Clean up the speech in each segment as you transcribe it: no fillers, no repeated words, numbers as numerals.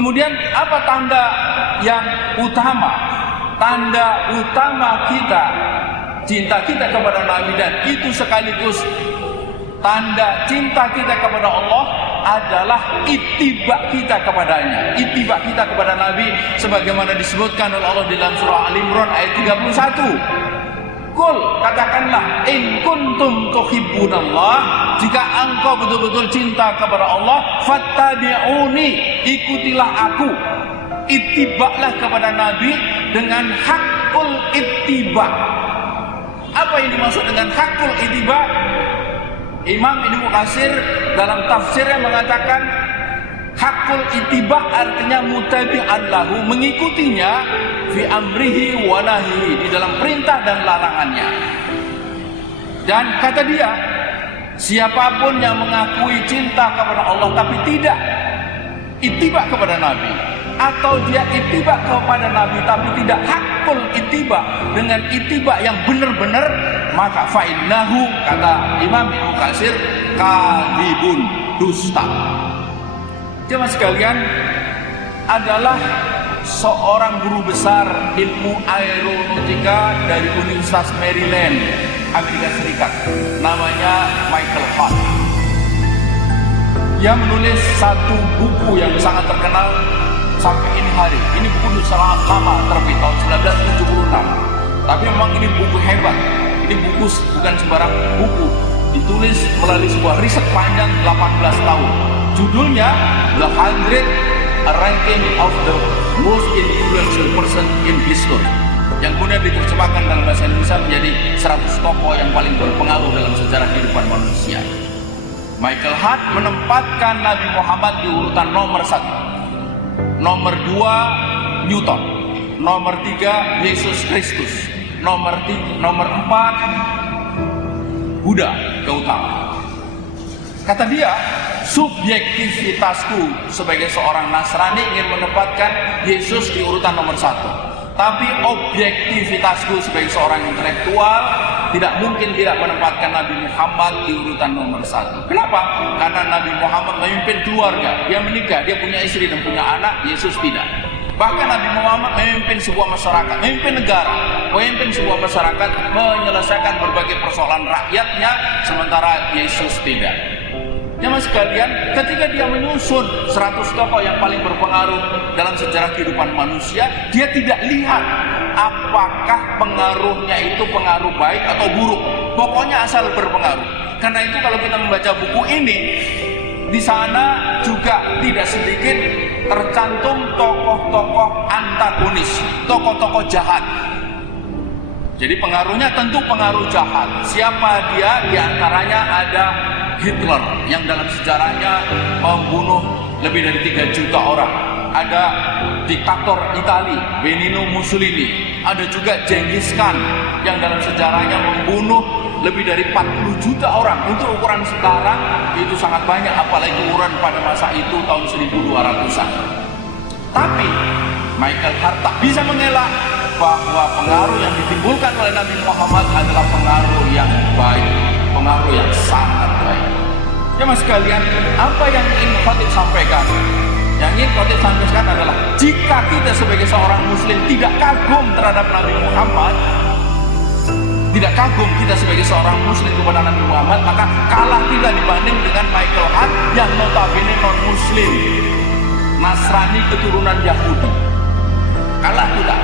Kemudian apa tanda yang utama? Tanda utama kita, cinta kita kepada Nabi, dan itu sekaligus tanda cinta kita kepada Allah adalah ittiba kita kepadanya, ittiba kita kepada Nabi, sebagaimana disebutkan oleh Allah dalam surah Al-Imran ayat 31. Kul, katakanlah, in kuntum tuhibbunallah, jika engkau betul-betul cinta kepada Allah, fattabi'uni, ikutilah aku. Ittiba'lah kepada Nabi dengan hakul ittiba. Apa yang dimaksud dengan hakul ittiba? Imam Ibnu Katsir dalam tafsirnya mengatakan hakul ittiba artinya mutabi'an lahu, mengikutinya fi amrihi wa nahyihi, di dalam perintah dan larangannya. Dan kata dia, siapapun yang mengakui cinta kepada Allah tapi tidak ittiba kepada Nabi, atau dia ittiba kepada Nabi tapi tidak hakul ittiba dengan ittiba yang benar-benar, maka fa'innahu, kata Imam Ibnu Katsir, kadhibun, dusta. Jemaah sekalian, adalah seorang guru besar ilmu aeronautika dari Universitas Maryland, Amerika Serikat, namanya Michael Hart. Dia menulis satu buku yang sangat terkenal sampai ini hari. Ini buku sangat lama, terbit tahun 1976. Tapi memang ini buku hebat. Ini buku bukan sembarang buku, ditulis melalui sebuah riset panjang 18 tahun. Judulnya The 100 Ranking of the Most Influential Person in History, yang kemudian diterjemahkan dalam bahasa Indonesia menjadi 100 tokoh yang paling berpengaruh dalam sejarah kehidupan manusia. Michael Hart menempatkan Nabi Muhammad di urutan nomor 1, nomor 2 Newton, nomor 3 Yesus Kristus, nomor 4 Buddha Gautama. Kata dia, subjektivitasku sebagai seorang Nasrani ingin menempatkan Yesus di urutan nomor 1, tapi objektivitasku sebagai seorang intelektual tidak mungkin tidak menempatkan Nabi Muhammad di urutan nomor 1. Kenapa? Karena Nabi Muhammad memimpin keluarga, dia menikah, dia punya istri dan punya anak, Yesus tidak. Bahkan Nabi Muhammad memimpin sebuah masyarakat, memimpin negara, memimpin sebuah masyarakat, menyelesaikan berbagai persoalan rakyatnya, sementara Yesus tidak. Jemaah sekalian, ketika dia menyusun 100 tokoh yang paling berpengaruh dalam sejarah kehidupan manusia, dia tidak lihat apakah pengaruhnya itu pengaruh baik atau buruk. Pokoknya asal berpengaruh. Karena itu kalau kita membaca buku ini, di sana juga tidak sedikit tercantum tokoh-tokoh antagonis, tokoh-tokoh jahat. Jadi pengaruhnya tentu pengaruh jahat. Siapa dia? Di antaranya ada Hitler yang dalam sejarahnya membunuh lebih dari 3 juta orang. Ada diktator Itali, Benito Mussolini. Ada juga Genghis Khan yang dalam sejarahnya membunuh lebih dari 40 juta orang. Untuk ukuran sekarang itu sangat banyak, apalagi ukuran pada masa itu tahun 1200-an. Tapi Michael Hart tak bisa mengelak bahwa pengaruh yang ditimbulkan oleh Nabi Muhammad adalah pengaruh yang baik, pengaruh yang sangat baik. Jemaah sekalian, apa yang ingin Khatib sampaikan? Yang ingin Khatib sampaikan adalah, jika kita sebagai seorang muslim tidak kagum terhadap Nabi Muhammad, tidak kagum kita sebagai seorang muslim kepada Nabi Muhammad, maka kalah kita dibanding dengan Michael Hart yang notabene non muslim, Nasrani keturunan Yahudi. Kalah kita.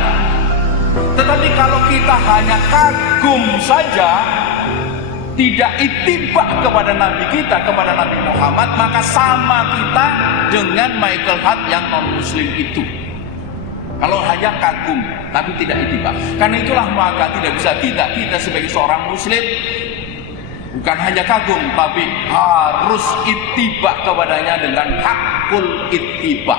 Tetapi kalau kita hanya kagum saja, tidak ittiba kepada Nabi kita, kepada Nabi Muhammad, maka sama kita dengan Michael Hart yang non muslim itu. Kalau hanya kagum tapi tidak ittiba. Karena itulah maka tidak bisa kita sebagai seorang muslim bukan hanya kagum tapi harus ittiba kepadanya dengan hakul ittiba.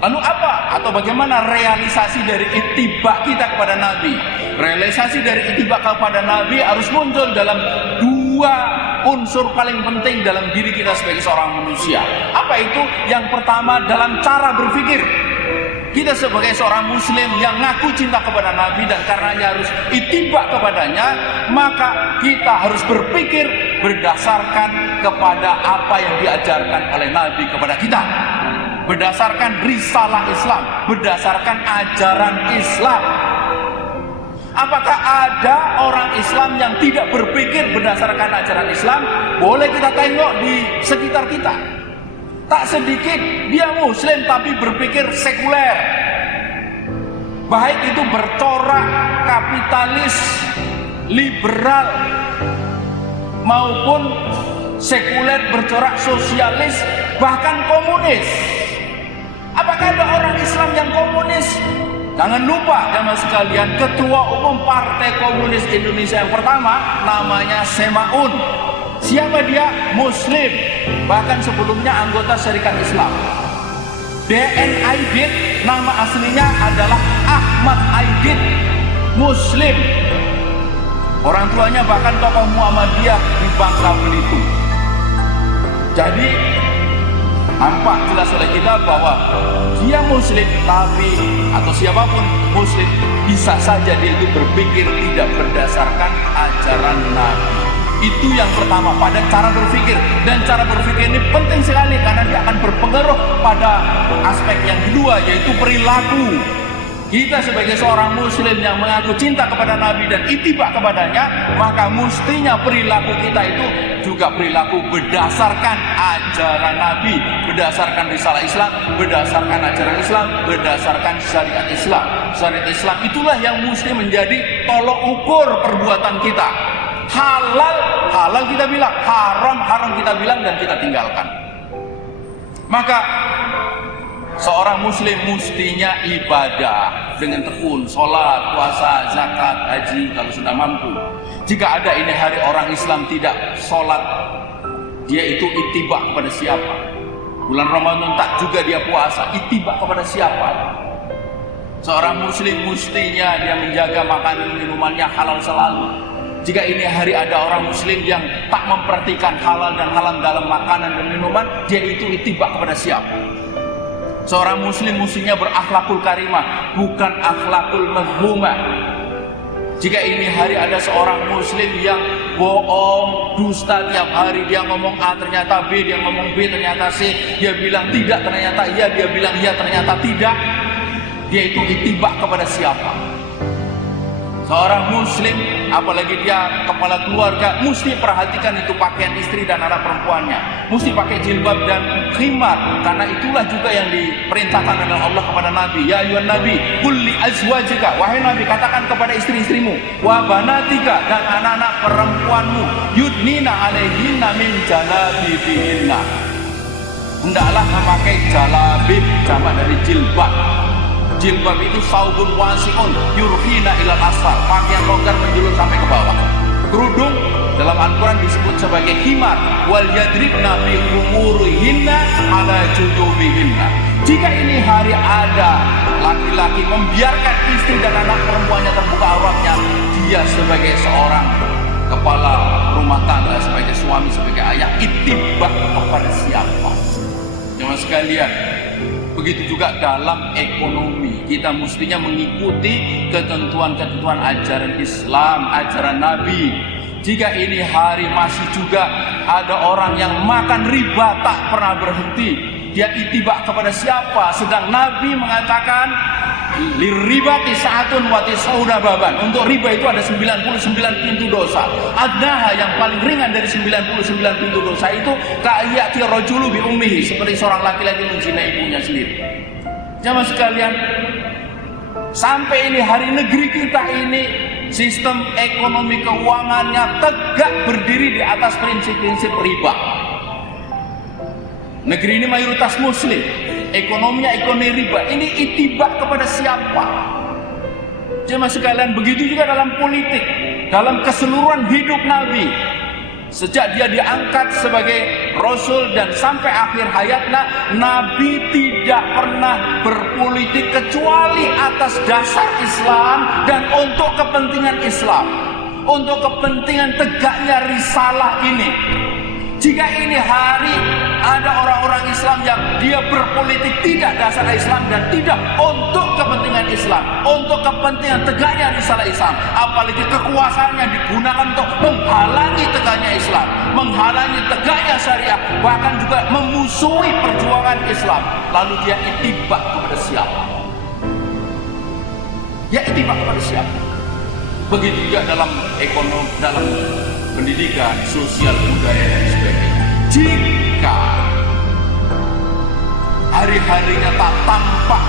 Lalu apa atau bagaimana realisasi dari ittiba kita kepada Nabi? Realisasi dari ittiba kepada Nabi harus muncul dalam 2 unsur paling penting dalam diri kita sebagai seorang manusia. Apa itu? Yang pertama, dalam cara berpikir. Kita sebagai seorang muslim yang ngaku cinta kepada Nabi dan karenanya harus ittiba kepadanya, maka kita harus berpikir berdasarkan kepada apa yang diajarkan oleh Nabi kepada kita. berdasarkan risalah Islam, berdasarkan ajaran Islam. Apakah ada orang Islam yang tidak berpikir berdasarkan ajaran Islam? Boleh kita tengok di sekitar kita. Tak sedikit dia Muslim tapi berpikir sekuler. Baik itu bercorak kapitalis, liberal, maupun sekuler bercorak sosialis, bahkan komunis. Apakah ada orang Islam yang komunis? Jangan lupa jamaah sekalian, Ketua Umum Partai Komunis Indonesia yang pertama namanya Semaun. Siapa dia? Muslim. Bahkan sebelumnya anggota Syarikat Islam. DN Aidit, nama aslinya adalah Ahmad Aidit, Muslim. Orang tuanya bahkan tokoh Muhammadiyah di Bangka Belitung. Jadi nampak jelas oleh kita bahwa dia Muslim, tapi atau siapapun Muslim bisa saja dia itu berpikir tidak berdasarkan ajaran Nabi. Itu yang pertama pada cara berpikir, dan cara berpikir ini penting sekali karena dia akan berpengaruh pada aspek yang kedua, yaitu perilaku. Kita sebagai seorang Muslim yang mengaku cinta kepada Nabi dan ittiba kepadanya, maka mestinya perilaku kita itu juga perilaku berdasarkan ajaran Nabi, berdasarkan risalah Islam, berdasarkan ajaran Islam, berdasarkan syariat Islam. Syariat Islam itulah yang mesti menjadi tolok ukur perbuatan kita. Halal, halal kita bilang, haram, haram kita bilang, dan kita tinggalkan. Maka seorang Muslim mestinya ibadah dengan tekun, sholat, puasa, zakat, haji kalau sudah mampu. Jika ada ini hari orang Islam tidak sholat, dia itu ittiba kepada siapa? Bulan Ramadan tak juga dia puasa, ittiba kepada siapa? Seorang Muslim mestinya dia menjaga makanan minumannya halal selalu. Jika ini hari ada orang Muslim yang tak memperhatikan halal dan haram dalam makanan dan minuman, dia itu ittiba kepada siapa? Seorang Muslim mestinya berakhlakul karimah, bukan akhlakul mazmumah. Jika ini hari ada seorang Muslim yang bohong, dusta tiap hari, dia ngomong A ternyata B, dia ngomong B ternyata C, dia bilang tidak ternyata iya, dia bilang iya ternyata tidak, dia itu ittiba kepada siapa? Seorang Muslim, apalagi dia kepala keluarga, mesti perhatikan itu pakaian istri dan anak perempuannya, mesti pakai jilbab dan khimar, karena itulah juga yang diperintahkan oleh Allah kepada Nabi. Ya ayuhan Nabi, qul li azwajika, wahai Nabi, katakan kepada istri-istrimu, wa banatika, dan anak-anak perempuanmu, yudnina alaihinna min jalabibihinna, hendaklah memakai jalabib, jamak dari jilbab. Jilbab itu saubun wasi'un yurhina ilal asfal, pakaian longgar menjulur sampai ke bawah. Kerudung dalam Al-Quran disebut sebagai khimar, wal yadribna bi khumurihinna ala judubihinna. Jika ini hari ada laki-laki membiarkan istri dan anak perempuannya terbuka auratnya, dia sebagai seorang kepala rumah tangga, sebagai suami, sebagai ayah, ittiba kepada siapa? Jemaah sekalian, begitu juga dalam ekonomi, kita mestinya mengikuti ketentuan-ketentuan ajaran Islam, ajaran Nabi. Jika ini hari masih juga ada orang yang makan riba tak pernah berhenti, dia ittiba kepada siapa? Sedang Nabi mengatakan liribati sa'atun wa tis'una baban. Untuk riba itu ada 99 pintu dosa. Adnaha, yang paling ringan dari 99 pintu dosa itu ka'iyati rajulu bi ummihi, seperti seorang laki-laki menzina ibunya sendiri. Jamaah sekalian, sampai ini hari negeri kita ini sistem ekonomi keuangannya tegak berdiri di atas prinsip-prinsip riba. Negeri ini mayoritas Muslim, ekonominya ekonomi riba. Ini ittiba kepada siapa? Jemaah sekalian, begitu juga dalam politik, dalam keseluruhan hidup Nabi. Sejak dia diangkat sebagai Rasul dan sampai akhir hayatnya, Nabi tidak pernah berpolitik kecuali atas dasar Islam dan untuk kepentingan Islam, untuk kepentingan tegaknya risalah ini. Jika ini hari ada orang-orang Islam yang dia berpolitik tidak dasar Islam dan tidak untuk kepentingan Islam, untuk kepentingan tegaknya risalah Islam, apalagi kekuasaannya digunakan untuk menghalangi tegaknya Islam, menghalangi tegaknya syariah, bahkan juga memusuhi perjuangan Islam. Lalu dia itibak kepada siapa? Dia itibak kepada siapa? Begitu juga dalam ekonomi, dalam pendidikan, sosial, budaya dan sebagainya. Jika hari-harinya tak tampak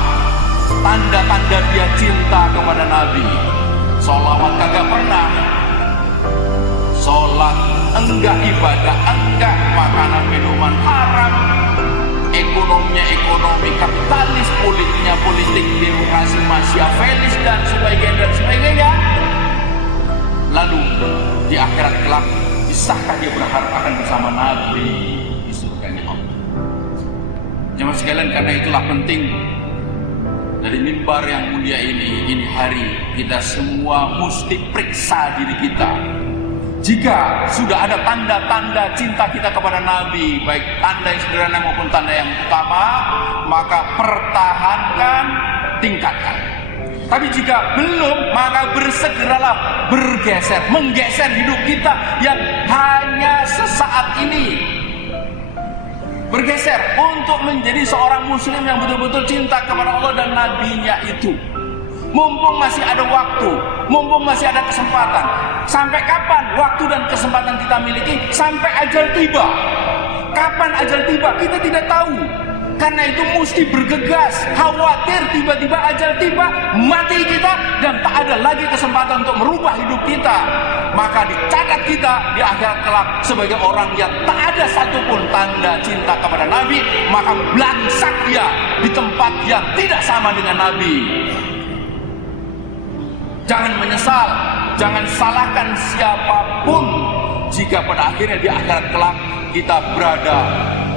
tanda-tanda dia cinta kepada Nabi, sholawat kagak pernah, sholat enggak, ibadah enggak, makanan minuman haram, ekonominya ekonomi kapitalis, politiknya politik birokrasi Machiavellis dan sebagainya, lalu di akhirat kelak bisakah dia berharap akan bersama Nabi di surganya Allah? Jemaah sekalian, karena itulah penting dari mimbar yang mulia ini hari kita semua mesti periksa diri kita. Jika sudah ada tanda-tanda cinta kita kepada Nabi, baik tanda yang sederhana maupun tanda yang utama, maka pertahankan, tingkatkan. Tapi jika belum, maka bersegeralah menggeser hidup kita yang hanya sesaat ini. Bergeser untuk menjadi seorang muslim yang betul-betul cinta kepada Allah dan Nabi-Nya itu. Mumpung masih ada waktu, mumpung masih ada kesempatan. Sampai kapan waktu dan kesempatan kita miliki? Sampai ajal tiba. Kapan ajal tiba? Kita tidak tahu. Karena itu mesti bergegas, khawatir tiba-tiba ajal tiba, mati kita dan tak ada lagi kesempatan untuk merubah hidup kita. Maka dicatat kita di akhirat kelak sebagai orang yang tak ada satupun tanda cinta kepada Nabi, maka belangsak dia di tempat yang tidak sama dengan Nabi. Jangan menyesal, jangan salahkan siapapun jika pada akhirnya di akhirat kelak kita berada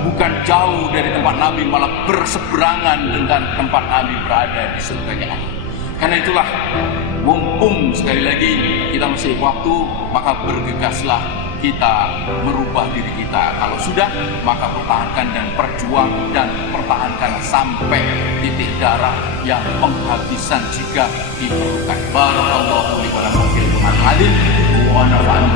bukan jauh dari tempat Nabi, malah berseberangan dengan tempat Nabi berada di surganya Allah. Karena itulah, mumpung sekali lagi kita masih waktu, maka bergegaslah kita merubah diri kita. Kalau sudah, maka pertahankan dan perjuang dan pertahankan sampai titik darah yang penghabisan jika diperlukan. Barakallahu li wa lakum fil Qur'anil azim wa nafa'ana